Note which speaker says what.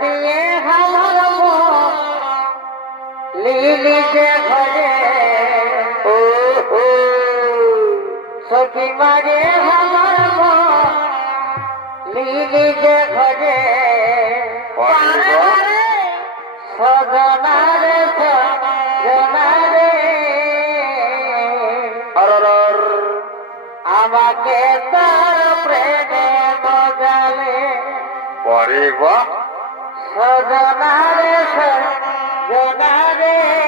Speaker 1: দিয়ে হাওয়ার লিলি যে ঘরে ও সখী মারে হাওয়ার লিলি যে ঘরে সজনারে সজনারে। আমাকে তার প্রেমে মজালে
Speaker 2: পরে বাহ
Speaker 1: সজনারে সজনারে আমাকে